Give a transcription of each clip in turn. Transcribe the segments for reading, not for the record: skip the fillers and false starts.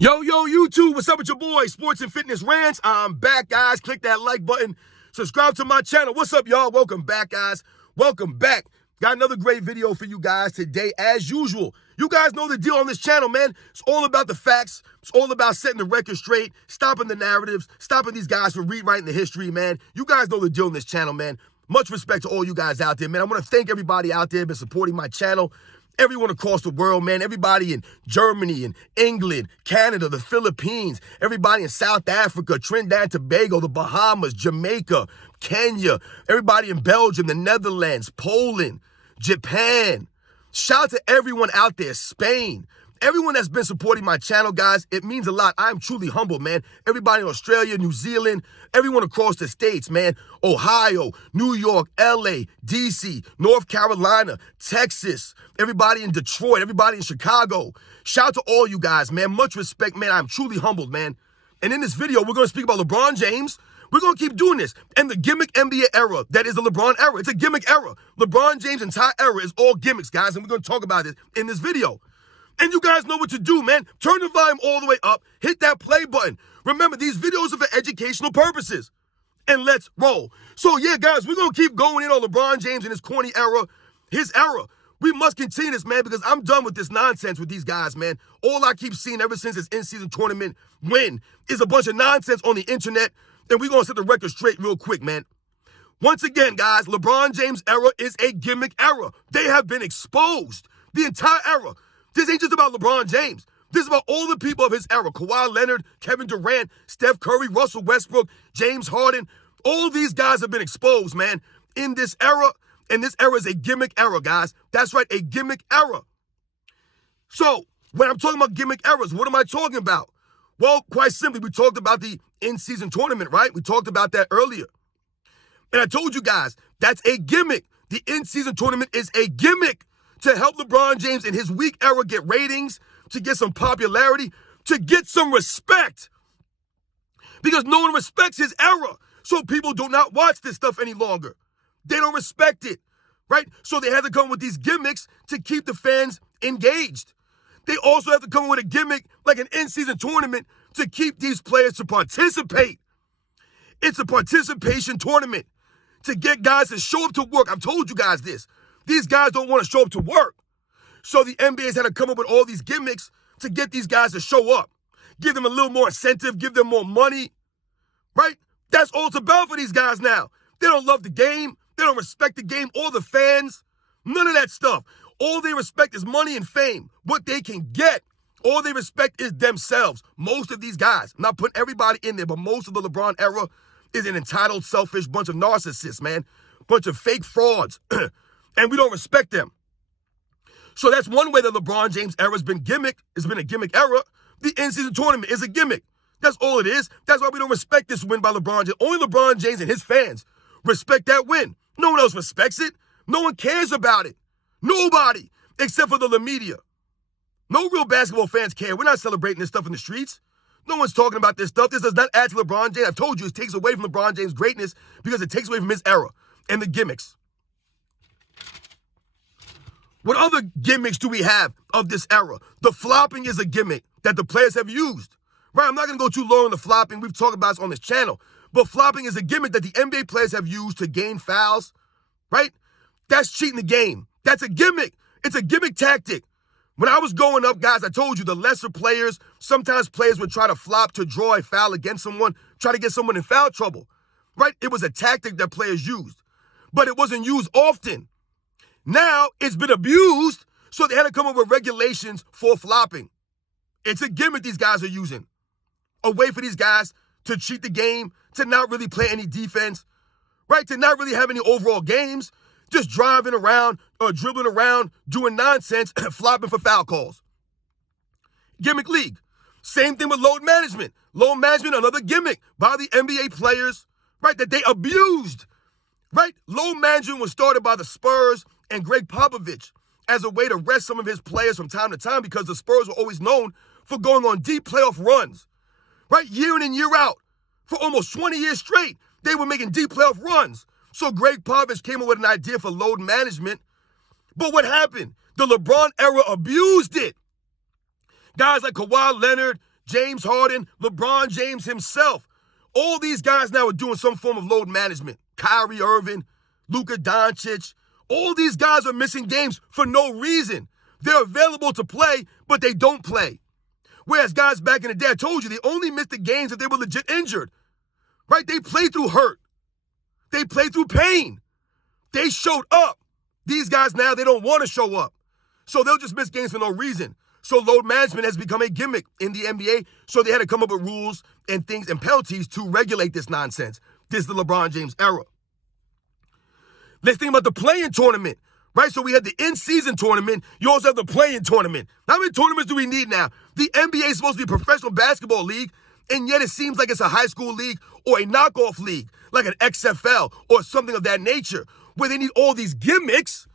Yo, YouTube, what's up with your boy, Sports and Fitness Rants? I'm back, guys. Click that like button. Subscribe to my channel. What's up, y'all? Welcome back, guys. Welcome back. Got another great video for you guys today, as usual. You guys know the deal on this channel, man. It's all about the facts. It's all about setting the record straight, stopping the narratives, stopping these guys from rewriting the history, man. You guys know the deal on this channel, man. Much respect to all you guys out there, man. I want to thank everybody out there who's been supporting my channel. Everyone across the world, man, everybody in Germany and England, Canada, the Philippines, everybody in South Africa, Trinidad and Tobago, the Bahamas, Jamaica, Kenya, everybody in Belgium, the Netherlands, Poland, Japan. Shout out to everyone out there, Spain. Everyone that's been supporting my channel, guys, it means a lot. I'm truly humbled, man. Everybody in Australia, New Zealand, everyone across the states, man. Ohio, New York, LA, DC, North Carolina, Texas, everybody in Detroit, everybody in Chicago. Shout out to all you guys, man. Much respect, man. I'm truly humbled, man. And in this video, we're going to speak about LeBron James. We're going to keep doing this. And the gimmick NBA era, that is the LeBron era. It's a gimmick era. LeBron James' entire era is all gimmicks, guys. And we're going to talk about this in this video. And you guys know what to do, man. Turn the volume all the way up. Hit that play button. Remember, these videos are for educational purposes. And let's roll. So, yeah, guys, we're going to keep going in on LeBron James and his corny era, his era. We must continue this, man, because I'm done with this nonsense with these guys, man. All I keep seeing ever since this in-season tournament win is a bunch of nonsense on the internet. And we're going to set the record straight real quick, man. Once again, guys, LeBron James' era is a gimmick era. They have been exposed. The entire era. This ain't just about LeBron James. This is about all the people of his era. Kawhi Leonard, Kevin Durant, Steph Curry, Russell Westbrook, James Harden. All these guys have been exposed, man, in this era. And this era is a gimmick era, guys. That's right, a gimmick era. So, when I'm talking about gimmick eras, what am I talking about? Well, quite simply, we talked about the in-season tournament, right? We talked about that earlier. And I told you guys, that's a gimmick. The in-season tournament is a gimmick to help LeBron James in his weak era get ratings, to get some popularity, to get some respect. Because no one respects his era. So people do not watch this stuff any longer. They don't respect it, right? So they had to come with these gimmicks to keep the fans engaged. They also have to come with a gimmick like an in-season tournament to keep these players to participate. It's a participation tournament to get guys to show up to work. I've told you guys this. These guys don't want to show up to work. So the NBA's had to come up with all these gimmicks to get these guys to show up. Give them a little more incentive, give them more money, right? That's all it's about for these guys now. They don't love the game. They don't respect the game or the fans. None of that stuff. All they respect is money and fame, what they can get. All they respect is themselves. Most of these guys, I'm not putting everybody in there, but most of the LeBron era is an entitled, selfish bunch of narcissists, man. Bunch of fake frauds. And we don't respect them. So that's one way that LeBron James' era has been gimmick. It's been a gimmick era. The in-season tournament is a gimmick. That's all it is. That's why we don't respect this win by LeBron James. Only LeBron James and his fans respect that win. No one else respects it. No one cares about it. Nobody, except for the media. No real basketball fans care. We're not celebrating this stuff in the streets. No one's talking about this stuff. This does not add to LeBron James. I've told you, it takes away from LeBron James' greatness because it takes away from his era and the gimmicks. What other gimmicks do we have of this era? The flopping is a gimmick that the players have used. Right, I'm not going to go too low on the flopping. We've talked about this on this channel. But flopping is a gimmick that the NBA players have used to gain fouls. Right? That's cheating the game. That's a gimmick. It's a gimmick tactic. When I was growing up, guys, I told you the lesser players, sometimes players would try to flop to draw a foul against someone, try to get someone in foul trouble. Right? It was a tactic that players used. But it wasn't used often. Now, it's been abused, so they had to come up with regulations for flopping. It's a gimmick these guys are using. A way for these guys to cheat the game, to not really play any defense, right? To not really have any overall games, just driving around or dribbling around, doing nonsense, flopping for foul calls. Gimmick league. Same thing with load management. Load management, another gimmick by the NBA players, right, that they abused, right? Load management was started by the Spurs and Greg Popovich as a way to rest some of his players from time to time because the Spurs were always known for going on deep playoff runs, right? Year in and year out. For almost 20 years straight, they were making deep playoff runs. So Greg Popovich came up with an idea for load management. But what happened? The LeBron era abused it. Guys like Kawhi Leonard, James Harden, LeBron James himself. All these guys now are doing some form of load management. Kyrie Irving, Luka Doncic. All these guys are missing games for no reason. They're available to play, but they don't play. Whereas guys back in the day, I told you, they only missed the games if they were legit injured. Right? They played through hurt. They played through pain. They showed up. These guys now, they don't want to show up. So they'll just miss games for no reason. So load management has become a gimmick in the NBA. So they had to come up with rules and things and penalties to regulate this nonsense. This is the LeBron James era. Let's think about the play-in tournament, right? So we had the in-season tournament. You also have the play-in tournament. How many tournaments do we need now? The NBA is supposed to be a professional basketball league, and yet it seems like it's a high school league or a knockoff league, like an XFL or something of that nature, where they need all these gimmicks.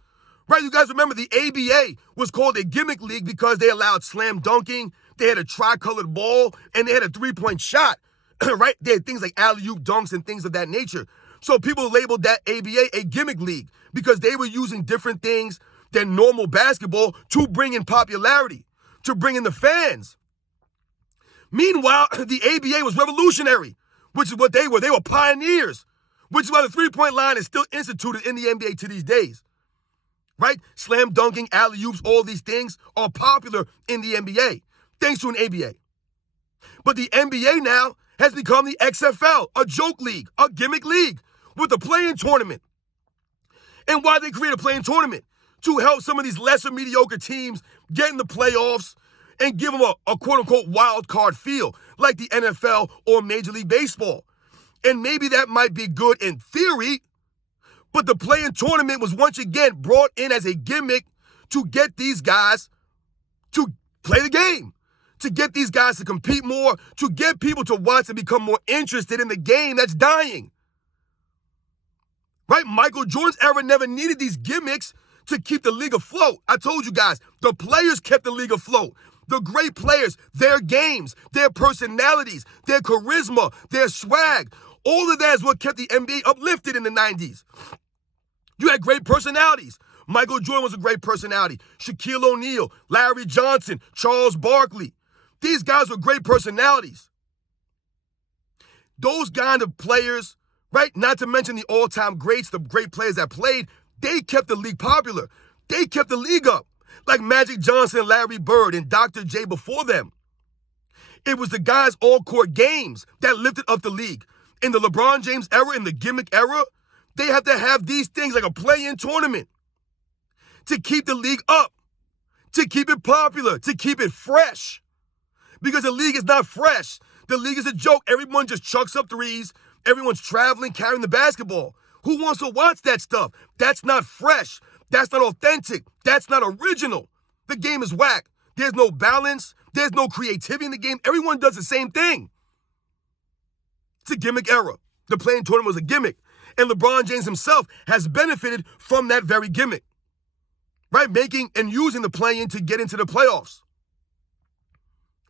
Right, you guys remember the ABA was called a gimmick league because they allowed slam dunking, they had a tri-colored ball, and they had a three-point shot, right? They had things like alley-oop dunks and things of that nature. So people labeled that ABA a gimmick league because they were using different things than normal basketball to bring in popularity, to bring in the fans. Meanwhile, the ABA was revolutionary, which is what they were. They were pioneers, which is why the three-point line is still instituted in the NBA to these days. Right? Slam dunking, alley-oops, all these things are popular in the NBA, thanks to an ABA. But the NBA now has become the XFL, a joke league, a gimmick league, with a play-in tournament. And why they create a play-in tournament? To help some of these lesser mediocre teams get in the playoffs and give them a quote-unquote wild card feel, like the NFL or Major League Baseball. And maybe that might be good in theory, but the play-in tournament was once again brought in as a gimmick to get these guys to play the game, to get these guys to compete more, to get people to watch and become more interested in the game that's dying. Right? Michael Jordan's era never needed these gimmicks to keep the league afloat. I told you guys, the players kept the league afloat. The great players, their games, their personalities, their charisma, their swag, all of that is what kept the NBA uplifted in the 90s. You had great personalities. Michael Jordan was a great personality. Shaquille O'Neal, Larry Johnson, Charles Barkley. These guys were great personalities. Those kind of players, right? Not to mention the all-time greats, the great players that played, they kept the league popular. They kept the league up. Like Magic Johnson, Larry Bird, and Dr. J before them. It was the guys' all-court games that lifted up the league. In the LeBron James era, in the gimmick era, they have to have these things like a play-in tournament to keep the league up, to keep it popular, to keep it fresh. Because the league is not fresh. The league is a joke. Everyone just chucks up threes. Everyone's traveling, carrying the basketball. Who wants to watch that stuff? That's not fresh. That's not authentic. That's not original. The game is whack. There's no balance. There's no creativity in the game. Everyone does the same thing. It's a gimmick era. The play-in tournament was a gimmick. And LeBron James himself has benefited from that very gimmick, right? Making and using the play-in to get into the playoffs,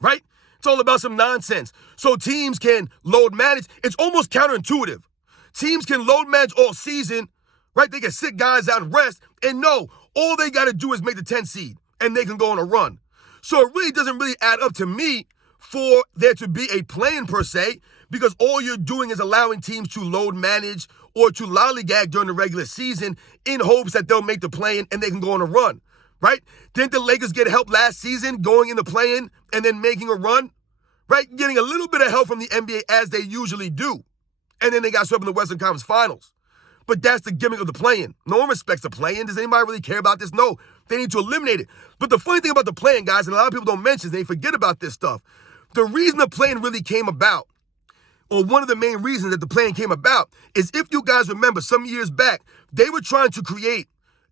right? It's all about some nonsense. So teams can load manage. It's almost counterintuitive. Teams can load manage all season, right? They can sit guys out and rest and know all they got to do is make the 10th seed and they can go on a run. So it really doesn't really add up to me for there to be a play-in per se, because all you're doing is allowing teams to load manage or to lollygag during the regular season in hopes that they'll make the play-in and they can go on a run, right? Didn't the Lakers get help last season going in the play-in and then making a run, right? Getting a little bit of help from the NBA as they usually do. And then they got swept in the Western Conference Finals. But that's the gimmick of the play-in. No one respects the play-in. Does anybody really care about this? No. They need to eliminate it. But the funny thing about the play-in, guys, and a lot of people don't mention, they forget about this stuff. The reason the play-in really came about, or one of the main reasons that the play-in came about, is if you guys remember some years back, they were trying to create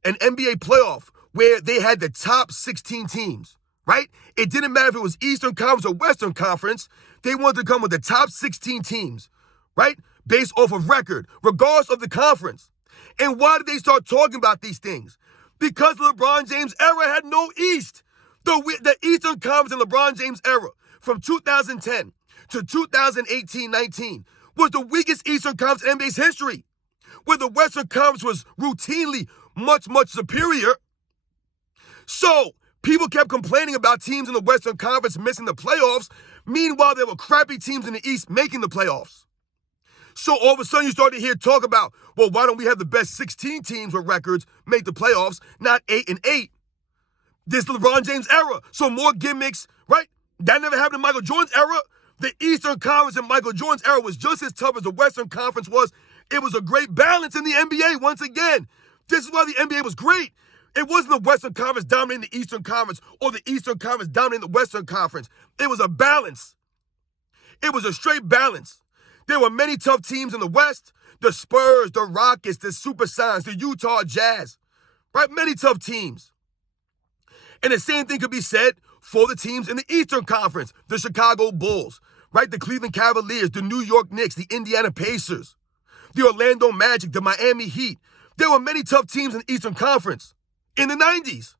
an NBA playoff where they had the top 16 teams, right? It didn't matter if it was Eastern Conference or Western Conference. They wanted to come with the top 16 teams, right? Based off of record, regardless of the conference. And why did they start talking about these things? Because LeBron James' era had no East. The Eastern Conference in LeBron James' era, from 2010 to 2018-19, was the weakest Eastern Conference in NBA's history, where the Western Conference was routinely much, much superior. So People kept complaining about teams in the Western Conference missing the playoffs. Meanwhile, there were crappy teams in the East making the playoffs. So all of a sudden you start to hear talk about, well, why don't we have the best 16 teams with records make the playoffs, not 8-8? This LeBron James era. So more gimmicks, right? That never happened in Michael Jordan's era. The Eastern Conference in Michael Jordan's era was just as tough as the Western Conference was. It was a great balance in the NBA once again. This is why the NBA was great. It wasn't the Western Conference dominating the Eastern Conference or the Eastern Conference dominating the Western Conference. It was a balance. It was a straight balance. There were many tough teams in the West. The Spurs, the Rockets, the Supersonics, the Utah Jazz, right? Many tough teams. And the same thing could be said for the teams in the Eastern Conference. The Chicago Bulls, right? The Cleveland Cavaliers, the New York Knicks, the Indiana Pacers, the Orlando Magic, the Miami Heat. There were many tough teams in the Eastern Conference in the 90s.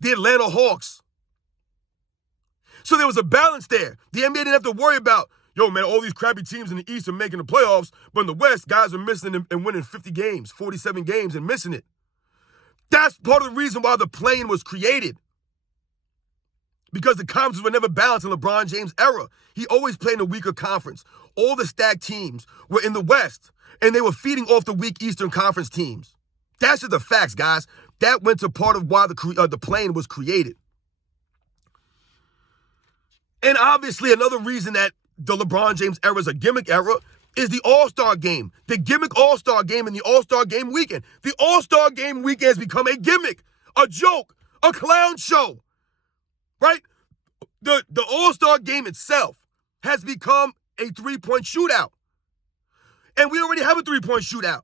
The Atlanta Hawks. So there was a balance there. The NBA didn't have to worry about, yo, man, all these crappy teams in the East are making the playoffs, but in the West, guys are missing and winning 50 games, 47 games and missing it. That's part of the reason why the play-in was created. Because the conferences were never balanced in LeBron James' era. He always played in a weaker conference. All the stacked teams were in the West, and they were feeding off the weak Eastern Conference teams. That's just the facts, guys. That went to part of why the play-in was created. And obviously, another reason that the LeBron James era is a gimmick era is the All-Star Game. The gimmick All-Star Game and the All-Star Game weekend. The All-Star Game weekend has become a gimmick, a joke, a clown show, right? The All-Star Game itself has become a three-point shootout. And we already have a three-point shootout,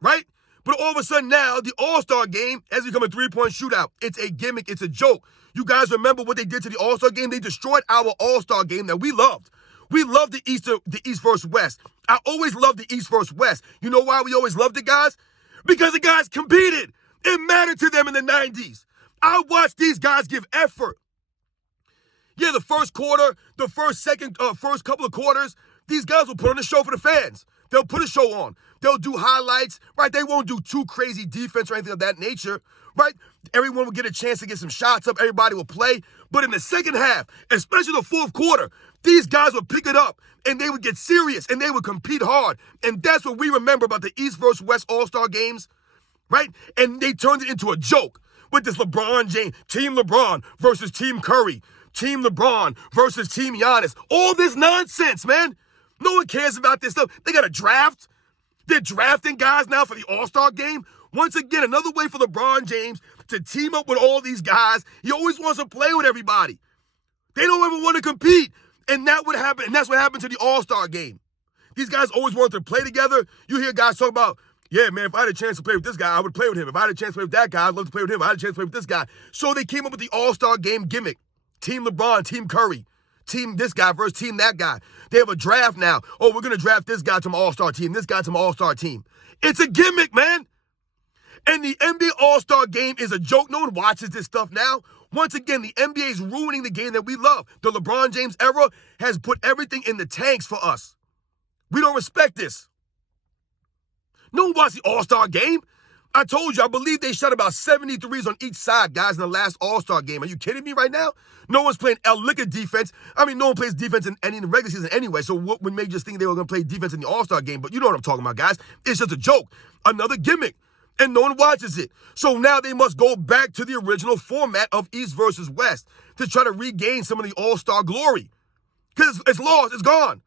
right? But all of a sudden now, the All-Star Game has become a three-point shootout. It's a gimmick. It's a joke. You guys remember what they did to the All-Star Game? They destroyed our All-Star Game that we loved. We loved the East versus West. I always loved the East versus West. You know why we always loved it, guys? Because the guys competed. It mattered to them in the 90s. I watched these guys give effort. Yeah, the first quarter, the first couple of quarters, these guys will put on a show for the fans. They'll put a show on. They'll do highlights, right? They won't do too crazy defense or anything of that nature, right? Everyone will get a chance to get some shots up. Everybody will play. But in the second half, especially the fourth quarter, these guys would pick it up and they would get serious and they would compete hard. And that's what we remember about the East versus West All-Star games, right? And they turned it into a joke with this LeBron James, Team LeBron versus Team Curry, Team LeBron versus Team Giannis. All this nonsense, man. No one cares about this stuff. They got a draft. They're drafting guys now for the All-Star Game. Once again, another way for LeBron James to team up with all these guys. He always wants to play with everybody. They don't ever want to compete. And that would happen. And that's what happened to the All-Star Game. These guys always wanted to play together. You hear guys talk about, yeah, man, if I had a chance to play with this guy, I would play with him. If I had a chance to play with that guy, I'd love to play with him. If I had a chance to play with this guy. So they came up with the All-Star Game gimmick. Team LeBron, Team Curry. Team this guy versus team that guy. They have a draft now. Oh, we're going to draft this guy to my All-Star team, this guy to my All-Star team. It's a gimmick, man. And the NBA All-Star Game is a joke. No one watches this stuff now. Once again, the NBA is ruining the game that we love. The LeBron James era has put everything in the tanks for us. We don't respect this. No one watched the All-Star Game. I told you, I believe they shot about 73s on each side, guys, in the last All-Star Game. Are you kidding me right now? No one's playing liquor defense. I mean, no one plays defense in the regular season anyway, so what would make you just think they were going to play defense in the All-Star Game? But you know what I'm talking about, guys. It's just a joke. Another gimmick. And no one watches it. So now they must go back to the original format of East versus West to try to regain some of the All-Star glory. Because it's lost. It's gone.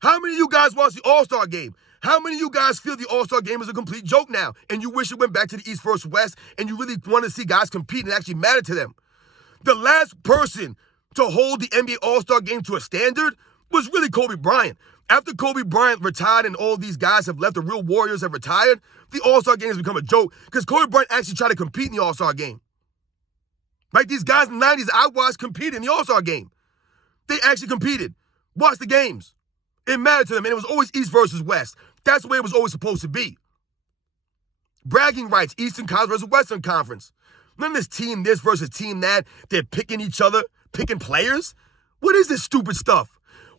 How many of you guys watch the All-Star Game? How many of you guys feel the All-Star Game is a complete joke now and you wish it went back to the East versus West and you really want to see guys compete and actually matter to them? The last person to hold the NBA All-Star Game to a standard was really Kobe Bryant. After Kobe Bryant retired and all these guys have left, the real warriors have retired, the All-Star Game has become a joke because Kobe Bryant actually tried to compete in the All-Star Game. Like these guys in the 90s I watched compete in the All-Star Game. They actually competed. Watch the games. It mattered to them, and it was always East versus West. That's the way it was always supposed to be. Bragging rights, Eastern Conference versus Western Conference. None of this team this versus team that. They're picking each other, picking players. What is this stupid stuff?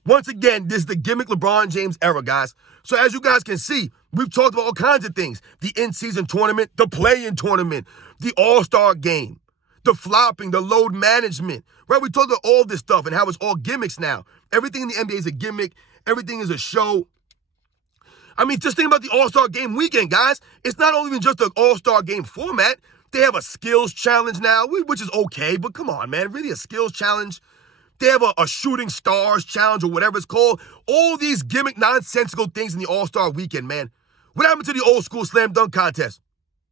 Once again, this is the gimmick LeBron James era, guys. So as you guys can see, we've talked about all kinds of things. The in-season tournament, the play-in tournament, the All-Star Game, the flopping, the load management, right? We talked about all this stuff and how it's all gimmicks now. Everything in the NBA is a gimmick. Everything is a show. I mean, just think about the All-Star Game weekend, guys. It's not only even just an All-Star Game format. They have a skills challenge now, which is okay, but come on, man. Really a skills challenge? They have a shooting stars challenge or whatever it's called. All these gimmick nonsensical things in the All-Star weekend, man. What happened to the old school slam dunk contest?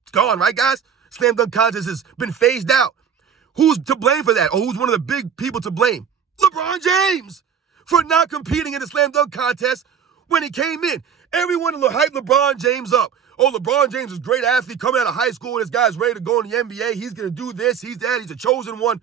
It's gone, right, guys? Slam dunk contest has been phased out. Who's to blame for that? Or who's one of the big people to blame? LeBron James for not competing in the slam dunk contest when he came in. Everyone hyped LeBron James up. Oh, LeBron James is a great athlete coming out of high school. This guy's ready to go in the NBA. He's going to do this. He's that. He's a chosen one.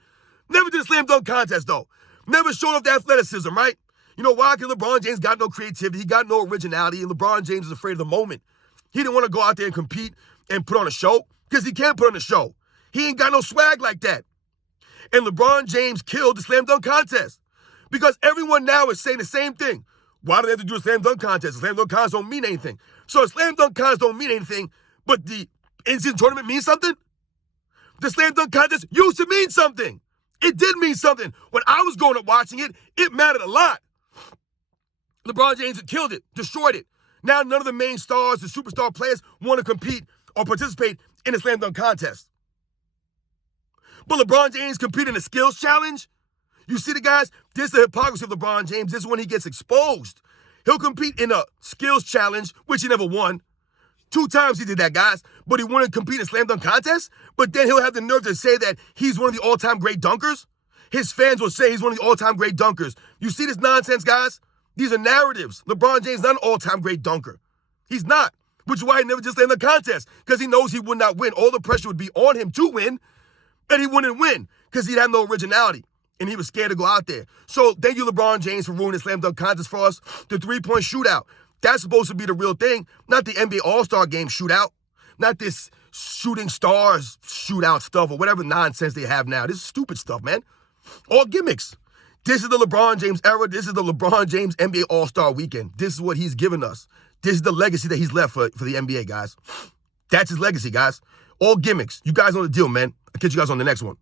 Never did a slam dunk contest, though. Never showed off the athleticism, right? You know why? Because LeBron James got no creativity. He got no originality. And LeBron James is afraid of the moment. He didn't want to go out there and compete and put on a show because he can't put on a show. He ain't got no swag like that. And LeBron James killed the slam dunk contest because everyone now is saying the same thing. Why do they have to do a slam dunk contest? The slam dunk contest don't mean anything. So a slam dunk contest don't mean anything, but the in-season tournament means something? The slam dunk contest used to mean something. It did mean something. When I was growing up watching it, it mattered a lot. LeBron James killed it, destroyed it. Now none of the main stars, the superstar players, want to compete or participate in a slam dunk contest. But LeBron James competed in a skills challenge. You see the guys? This is the hypocrisy of LeBron James. This is when he gets exposed. He'll compete in a skills challenge, which he never won. 2 times he did that, guys. But he wanted to compete in a slam dunk contest. But then he'll have the nerve to say that he's one of the all-time great dunkers. His fans will say he's one of the all-time great dunkers. You see this nonsense, guys? These are narratives. LeBron James is not an all-time great dunker. He's not. Which is why he never just slammed the contest. Because he knows he would not win. All the pressure would be on him to win. And he wouldn't win. Because he'd have no originality. And he was scared to go out there. So thank you, LeBron James, for ruining the slam dunk contest for us. The three-point shootout. That's supposed to be the real thing. Not the NBA All-Star Game shootout. Not this shooting stars shootout stuff or whatever nonsense they have now. This is stupid stuff, man. All gimmicks. This is the LeBron James era. This is the LeBron James NBA All-Star weekend. This is what he's given us. This is the legacy that he's left for the NBA, guys. That's his legacy, guys. All gimmicks. You guys know the deal, man. I'll catch you guys on the next one.